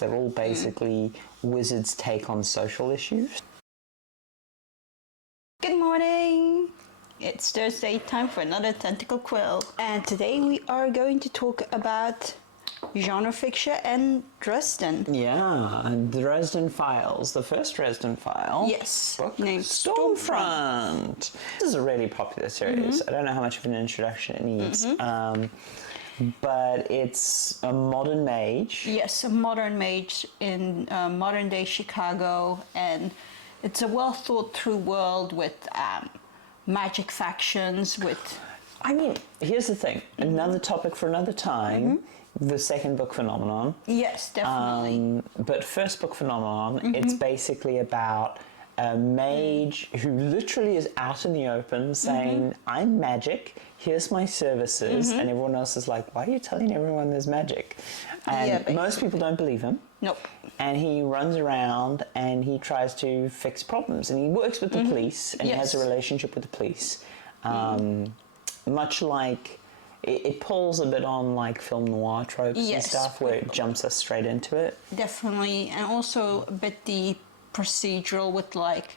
They're all basically wizards' take on social issues. Good morning! It's Thursday, time for another Tentacle Quill. And today we are going to talk about genre fiction and Dresden. Yeah, Dresden Files, the first Dresden File. Yes, Book, named Stormfront. This is a really popular series. I don't know how much of an introduction it needs. But it's a modern mage. Yes, a modern mage in modern day Chicago, and it's a well thought through world with magic factions, with... I mean, here's the thing, another topic for another time, the second book phenomenon. Yes, definitely. But first book phenomenon, it's basically about a mage who literally is out in the open saying, I'm magic, here's my services, and everyone else is like, why are you telling everyone there's magic? And most people don't believe him. Nope. And he runs around and he tries to fix problems, and he works with the police, and he has a relationship with the police. Much like it pulls a bit on like film noir tropes and stuff, where it jumps us straight into it. Definitely, and also a bit the procedural with like...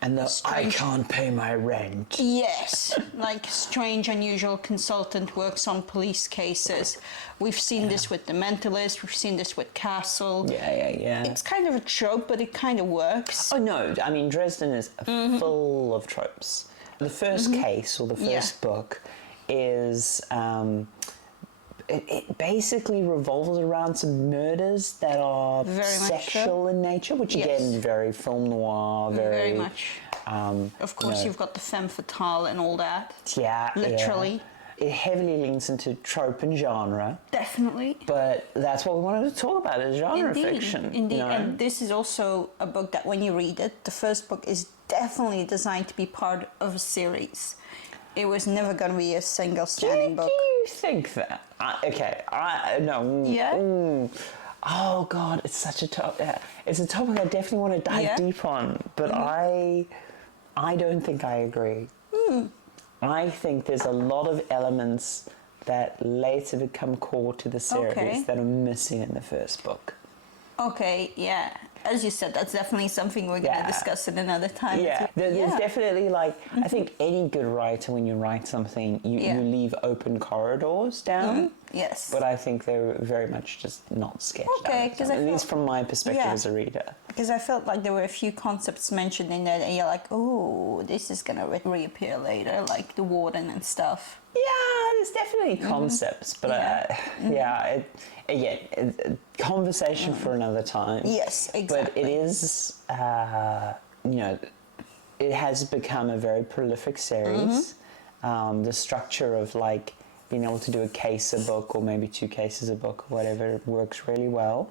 And the I can't pay my rent. Yes, like strange, unusual consultant works on police cases. We've seen this with The Mentalist, we've seen this with Castle. Yeah. It's kind of a trope, but it kind of works. Oh no, I mean Dresden is full of tropes. The first case, or the first book, is... It basically revolves around some murders that are very sexual in nature, which again, very film noir, very much. Of course, you've got the femme fatale and all that. Yeah, literally. Yeah. It heavily links into trope and genre. Definitely. But that's what we wanted to talk about, is genre fiction. Indeed, you know? And this is also a book that when you read it, the first book is definitely designed to be part of a series. It was never going to be a single standing book. Do you think that? No. Yeah? Oh God, it's such a topic. It's a topic I definitely want to dive deep on, but I don't think I agree. I think there's a lot of elements that later become core to the series that are missing in the first book. Okay, yeah. As you said, that's definitely something we're going to discuss at another time. Yeah, there's definitely like, I think any good writer, when you write something, you leave open corridors down. Yes. But I think they're very much just not sketched out. At least from my perspective as a reader. Because I felt like there were a few concepts mentioned in there and you're like, oh, this is going to reappear later, like the warden and stuff. Yeah, there's definitely concepts, but conversation for another time. Yes, exactly. But it is, it has become a very prolific series. The structure of like being able to do a case a book, or maybe 2 cases a book, or whatever, works really well.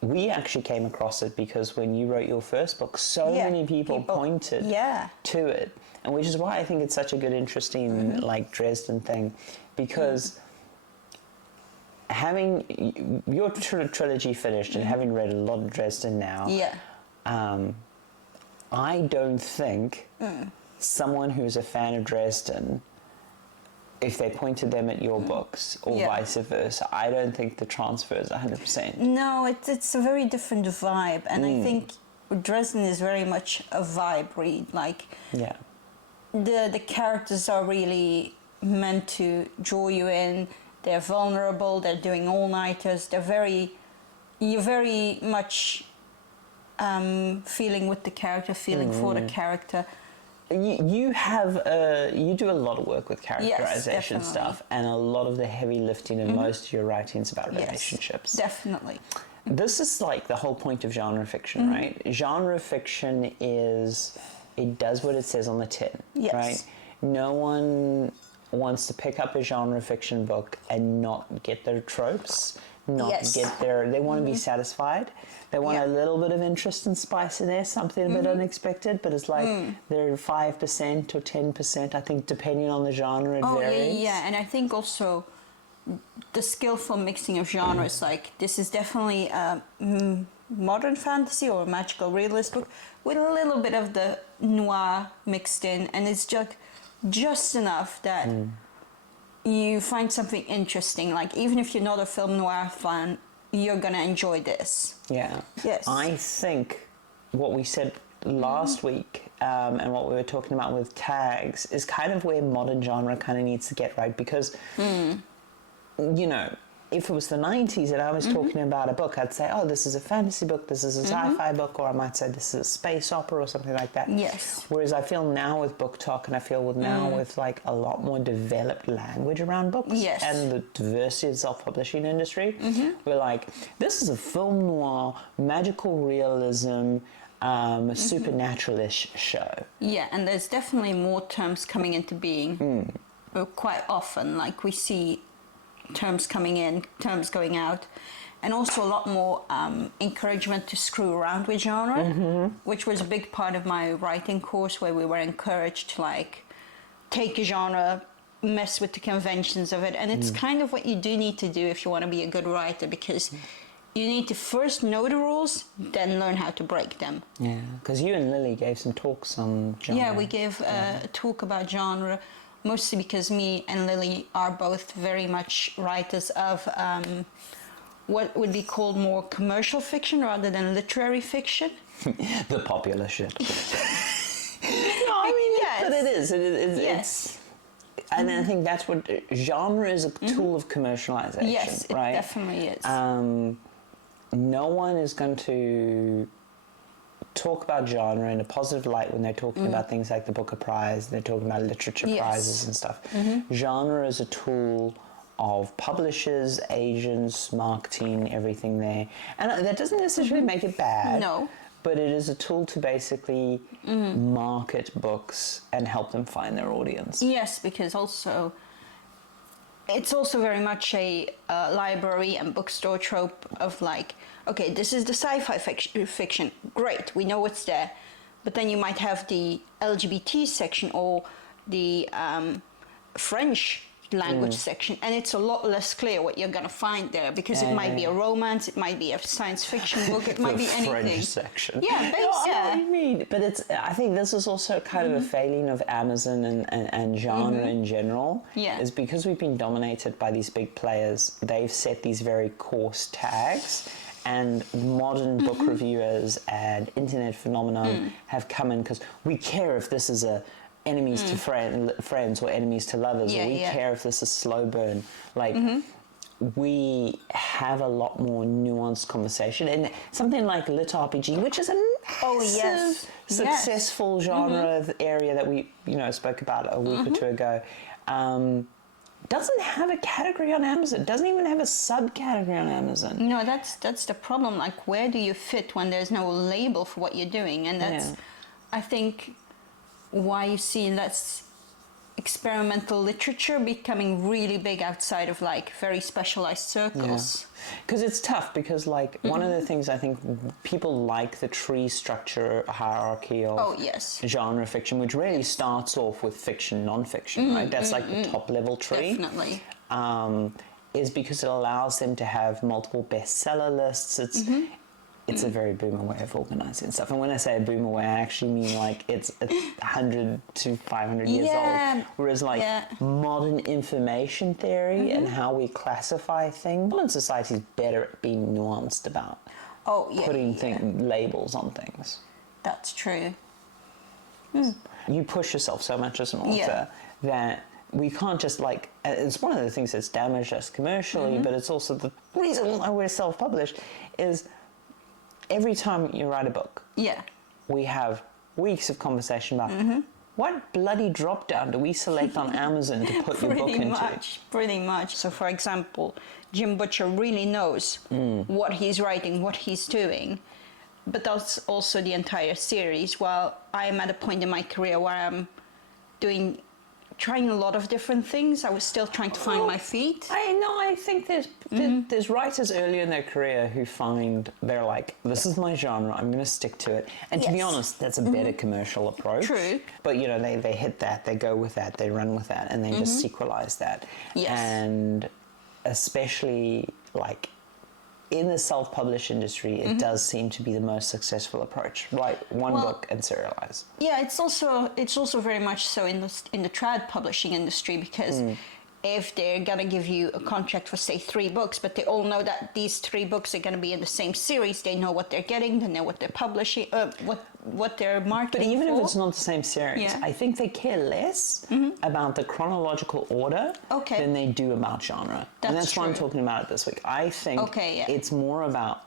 We actually came across it because when you wrote your first book, so many people pointed to it. And which is why I think it's such a good, interesting, like, Dresden thing. Because having your trilogy finished and having read a lot of Dresden now, I don't think someone who's a fan of Dresden, if they pointed them at your books or vice versa, I don't think the transfer is 100%. No, it's a very different vibe. And I think Dresden is very much a vibe read. Like... Yeah. The characters are really meant to draw you in. They're vulnerable. They're doing all-nighters. You're very much feeling with the character, feeling for the character. You do a lot of work with characterization stuff, and a lot of the heavy lifting in most of your writings about relationships. Definitely. This is like the whole point of genre fiction, right? Genre fiction is... It does what it says on the tin, right? No one wants to pick up a genre fiction book and not get their tropes, they want to be satisfied. They want a little bit of interest and spice in there, something a bit unexpected, but it's like they're 5% or 10%, I think, depending on the genre, it varies. Yeah, and I think also the skillful mixing of genres, like this is definitely a modern fantasy or a magical realist book with a little bit of the noir mixed in, and it's just enough that you find something interesting. Like even if you're not a film noir fan, you're going to enjoy this. Yeah. Yes. I think what we said last week and what we were talking about with tags is kind of where modern genre kind of needs to get right, because, you know, if it was the 90s and I was talking about a book, I'd say, oh, this is a fantasy book, this is a sci-fi book, or I might say this is a space opera or something like that. Yes. Whereas I feel now with book talk, and I feel with now with like a lot more developed language around books Yes. and the diversity of the self-publishing industry, we're like, this is a film noir, magical realism, supernaturalish show. Yeah, and there's definitely more terms coming into being quite often. Like we see terms coming in, terms going out, and also a lot more encouragement to screw around with genre, which was a big part of my writing course, where we were encouraged to like take a genre, mess with the conventions of it, and it's kind of what you do need to do if you want to be a good writer, because you need to first know the rules, then learn how to break them. Yeah, because you and Lily gave some talks on genre. Yeah, we gave a talk about genre, mostly because me and Lily are both very much writers of what would be called more commercial fiction rather than literary fiction. The popular shit. No, I mean, Yes. but it is. Yes. And I think that's what genre is, a tool of commercialization. Yes, it right? definitely is. No one is going to talk about genre in a positive light when they're talking about things like the Booker Prize, they're talking about literature prizes and stuff. Genre is a tool of publishers, agents, marketing, everything there. And that doesn't necessarily make it bad. No. But it is a tool to basically market books and help them find their audience. Yes, because also it's also very much a library and bookstore trope of like, okay, this is the sci-fi fiction, great, we know it's there, but then you might have the LGBT section or the French language section, and it's a lot less clear what you're going to find there, because it might be a romance, it might be a science fiction book, it might be anything. The French section. Yeah, basically. I know what you mean. But I think this is also kind of a failing of Amazon and genre in general. Yeah. Is because we've been dominated by these big players, they've set these very coarse tags, and modern book reviewers and internet phenomenon have come in because we care if this is a enemies to friends or enemies to lovers, or we care if this is slow burn. Like, we have a lot more nuanced conversation, and something like lit RPG, which is a massive, successful genre area that we spoke about a week or two ago, doesn't have a category on Amazon. Doesn't even have a subcategory on Amazon. No, that's the problem. Like, where do you fit when there's no label for what you're doing? And that's, I think, why you see that's experimental literature becoming really big outside of like very specialized circles. Because it's tough, because like one of the things I think people like the tree structure hierarchy of genre fiction, which really starts off with fiction, non-fiction, right? That's like the top level tree. Definitely. Is because it allows them to have multiple bestseller lists. It's a very boomer way of organizing stuff. And when I say a boomer way, I actually mean like it's 100 to 500 years old. Whereas like modern information theory and how we classify things, modern society is better at being nuanced about putting labels on things. That's true. You push yourself so much as an author that we can't just like, it's one of the things that's damaged us commercially, but it's also the reason why we're self-published is every time you write a book, we have weeks of conversation about what bloody drop down do we select on Amazon to put your book into? Pretty much. So, for example, Jim Butcher really knows what he's writing, what he's doing, but that's also the entire series. While I'm at a point in my career where I'm trying a lot of different things, I was still trying to find my feet. I think there's writers early in their career who find they're like, this is my genre, I'm going to stick to it. And to be honest, that's a better commercial approach. True. But they hit that, they go with that, they run with that, and they just sequelize that. Yes. And especially like in the self-published industry, it does seem to be the most successful approach. Write one book and serialize. Yeah, it's also very much so in the trad publishing industry, because if they're gonna give you a contract for say 3 books, but they all know that these 3 books are gonna be in the same series, they know what they're getting, they know what they're publishing, what they're marketing. But even for. if it's not the same series, I think they care less about the chronological order than they do about genre. And that's what I'm talking about this week. I think it's more about,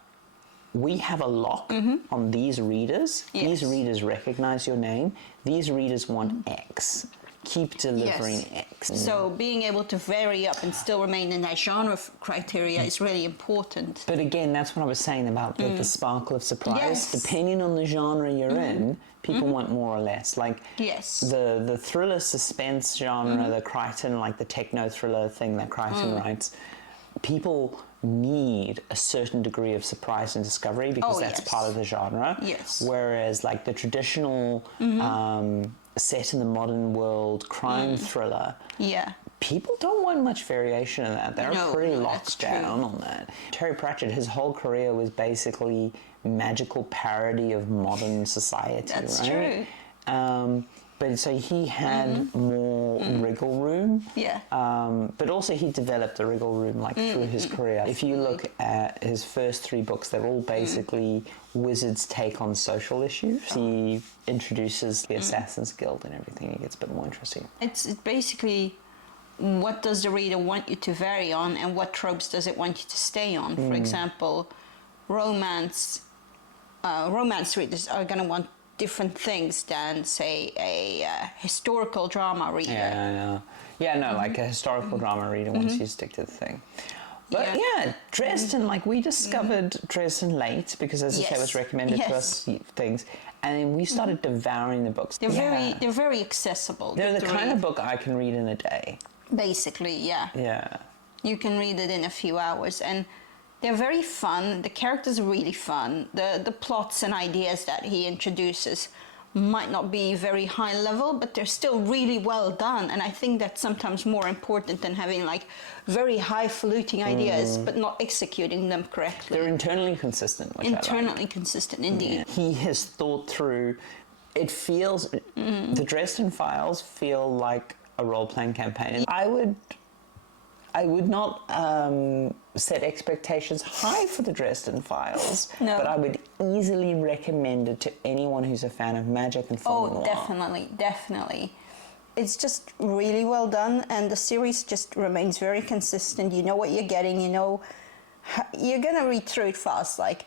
we have a lock on these readers. Yes. These readers recognize your name. These readers want X. Keep delivering X. So being able to vary up and still remain in that genre criteria is really important. But again, that's what I was saying about the sparkle of surprise. Yes. Depending on the genre you're in, people want more or less. Like the thriller suspense genre, the Crichton, like the techno thriller thing that Crichton writes, people need a certain degree of surprise and discovery because that's part of the genre. Yes. Whereas like the traditional set in the modern world crime thriller, people don't want much variation in that. They're pretty locked down on that. Terry Pratchett, his whole career was basically magical parody of modern society. That's right? true. But so he had more wriggle room. Yeah. But also he developed the wriggle room like through his career. If you look at his first 3 books, they're all basically Wizard's take on social issues. He introduces the Assassin's Guild and everything. It gets a bit more interesting. It's basically, what does the reader want you to vary on, and what tropes does it want you to stay on? For example, romance readers are going to want different things than, say, a historical drama reader. Like a historical drama reader wants you to stick to the thing. But Dresden, like we discovered Dresden late because, as I say, it was recommended to us things, and then we started devouring the books. They're very accessible. They're the kind of book I can read in a day. Basically, yeah. You can read it in a few hours, and they're very fun. The characters are really fun. The plots and ideas that he introduces might not be very high level, but they're still really well done. And I think that's sometimes more important than having like very highfalutin ideas, but not executing them correctly. They're internally consistent, which internally consistent, indeed. He has thought through. It feels the Dresden Files feel like a role-playing campaign. I would not set expectations high for the Dresden Files, but I would easily recommend it to anyone who's a fan of magic and film noir. Definitely. It's just really well done, and the series just remains very consistent. You know what you're getting, you know, you're gonna read through it fast. Like,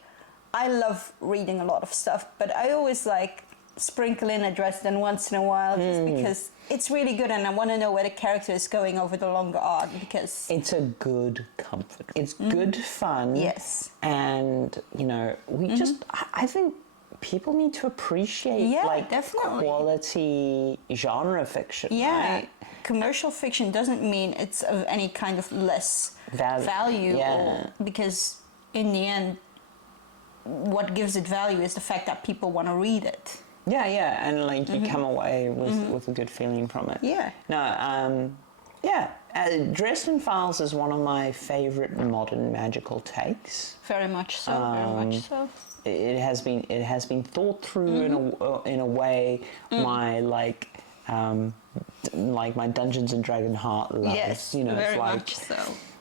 I love reading a lot of stuff, but I always like sprinkle in a Dresden once in a while just because it's really good, and I want to know where the character is going over the longer arc, because it's a good comfort. It's good fun. Yes. And, you know, we just, I think people need to appreciate quality genre fiction. Yeah. Right? Commercial fiction doesn't mean it's of any kind of less value because in the end, what gives it value is the fact that people want to read it. And like you come away with a good feeling from it. Dresden Files is one of my favorite modern magical takes. Very much so. Very much so. It has been thought through in a way my my Dungeons and Dragon heart loves. Yes, you know, very it's like much so.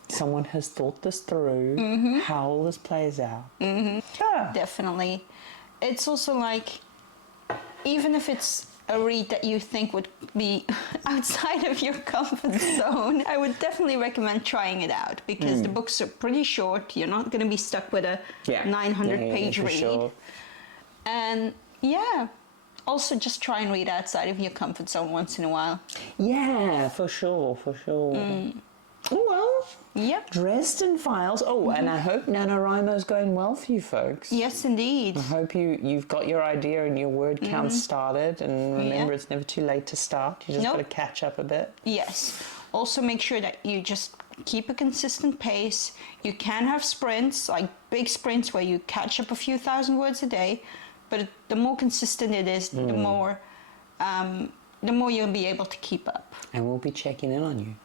Someone has thought this through. How all this plays out. Definitely. It's also like, even if it's a read that you think would be outside of your comfort zone, I would definitely recommend trying it out, because the books are pretty short. You're not going to be stuck with a 900-page read. Sure. And also just try and read outside of your comfort zone once in a while. Yeah, for sure. Well, Dresden Files. And I hope NaNoWriMo's going well for you folks. Yes, indeed. I hope you've got your idea and your word count started. And remember, it's never too late to start. You just got to catch up a bit. Yes. Also, make sure that you just keep a consistent pace. You can have sprints, like big sprints where you catch up a few thousand words a day. But the more consistent it is, the more you'll be able to keep up. And we'll be checking in on you.